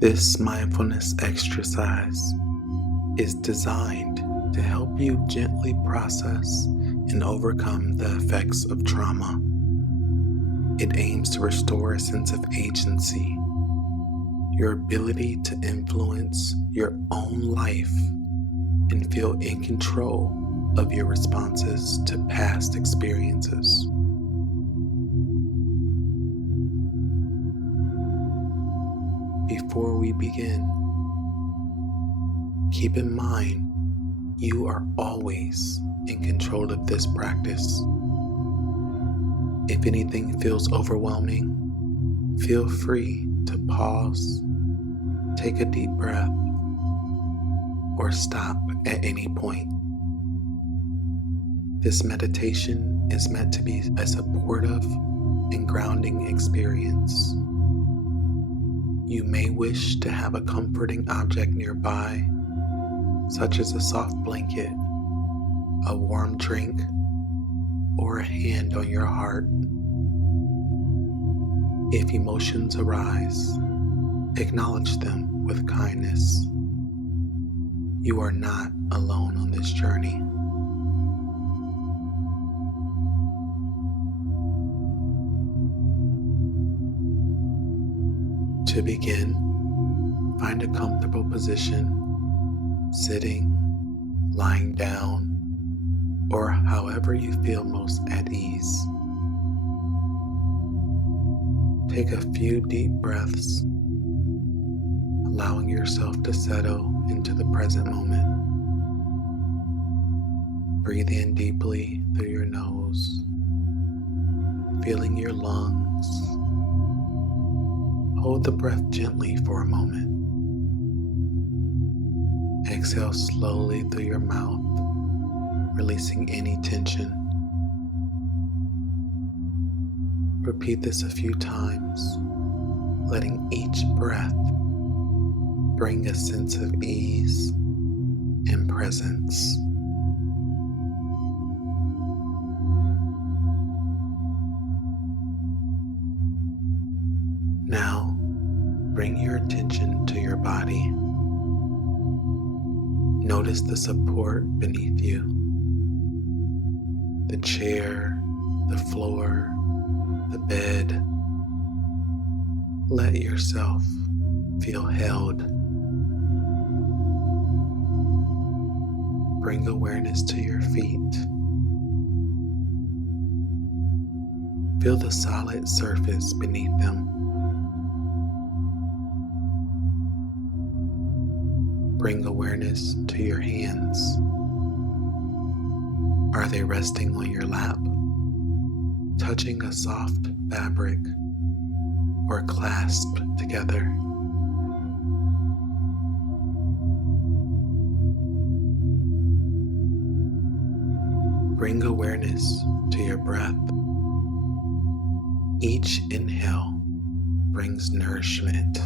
This mindfulness exercise is designed to help you gently process and overcome the effects of trauma. It aims to restore a sense of agency, your ability to influence your own life and feel in control of your responses to past experiences. Before we begin, keep in mind you are always in control of this practice. If anything feels overwhelming, feel free to pause, take a deep breath, or stop at any point. This meditation is meant to be a supportive and grounding experience. You may wish to have a comforting object nearby, such as a soft blanket, a warm drink, or a hand on your heart. If emotions arise, acknowledge them with kindness. You are not alone on this journey. To begin, find a comfortable position, sitting, lying down, or however you feel most at ease. Take a few deep breaths, allowing yourself to settle into the present moment. Breathe in deeply through your nose, feeling your lungs. Hold the breath gently for a moment. Exhale slowly through your mouth, releasing any tension. Repeat this a few times, letting each breath bring a sense of ease and presence. Now, bring your attention to your body. Notice the support beneath you, the chair, the floor, the bed. Let yourself feel held. Bring awareness to your feet. Feel the solid surface beneath them. Bring awareness to your hands. Are they resting on your lap, touching a soft fabric, or clasped together? Bring awareness to your breath. Each inhale brings nourishment.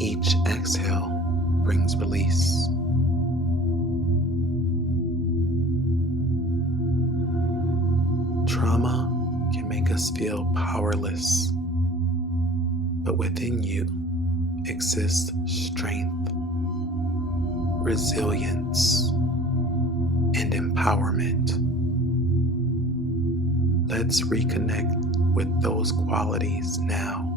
Each exhale brings release. Trauma can make us feel powerless, but within you exists strength, resilience, and empowerment. Let's reconnect with those qualities now.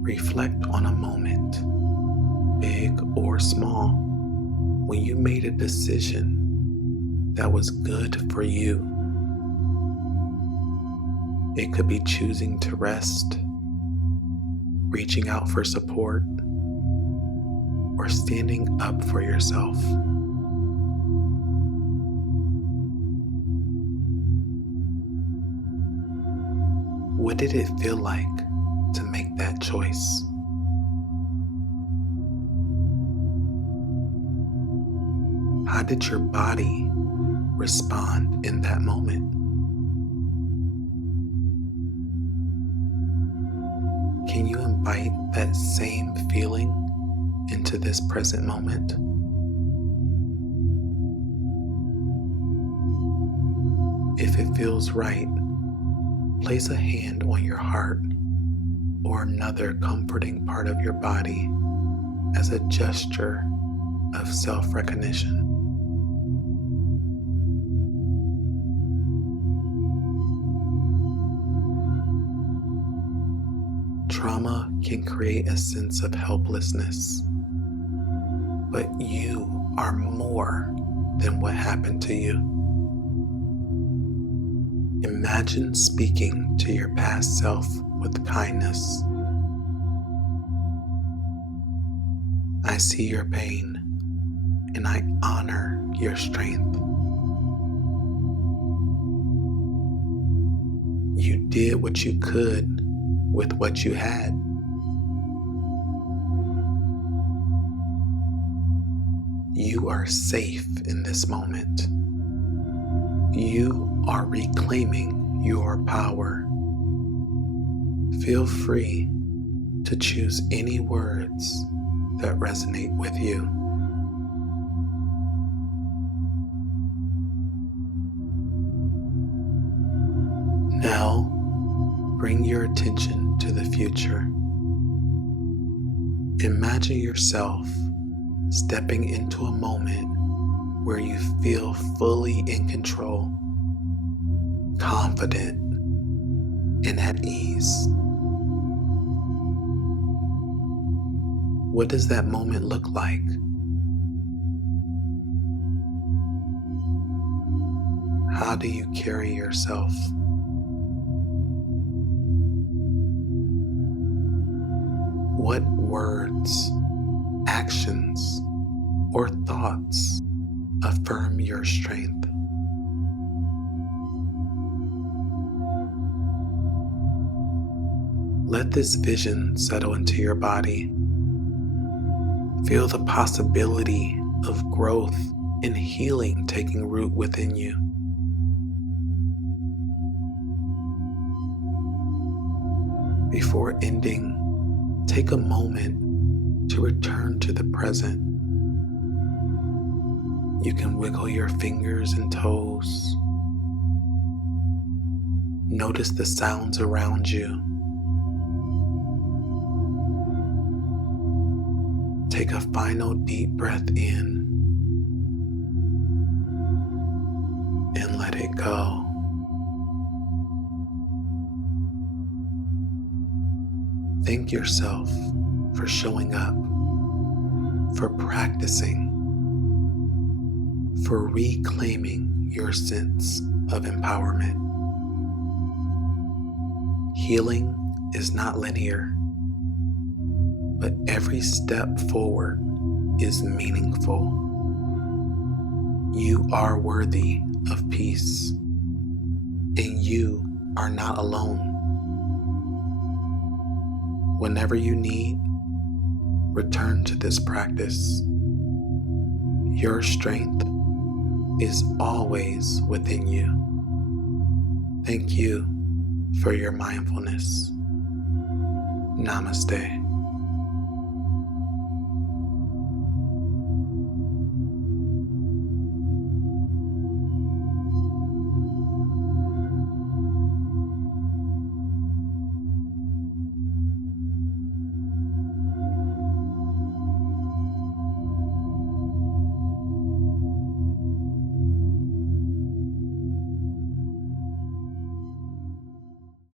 Reflect on a moment, big or small, when you made a decision that was good for you. It could be choosing to rest, reaching out for support, or standing up for yourself. What did it feel like to make that choice? How did your body respond in that moment? Can you invite invite that same feeling into this present moment. If it feels right, place a hand on your heart or another comforting part of your body as a gesture of self-recognition. Trauma can create a sense of helplessness, but you are more than what happened to you. Imagine speaking to your past self with kindness. I see your pain, and I honor your strength. You did what you could with what you had. You are safe in this moment. You are reclaiming your power. Feel free to choose any words that resonate with you. Now, bring your attention to the future. Imagine yourself stepping into a moment where you feel fully in control, confident, and at ease. What does that moment look like? How do you carry yourself? What words, actions, or thoughts affirm your strength? Let this vision settle into your body. Feel the possibility of growth and healing taking root within you. Before ending, take a moment to return to the present. You can wiggle your fingers and toes. Notice the sounds around you. Take a final deep breath in and let it go. Thank yourself for showing up, for practicing, for reclaiming your sense of empowerment. Healing is not linear, but every step forward is meaningful. You are worthy of peace, and you are not alone. Whenever you need, return to this practice. Your strength is always within you. Thank you for your mindfulness. Namaste.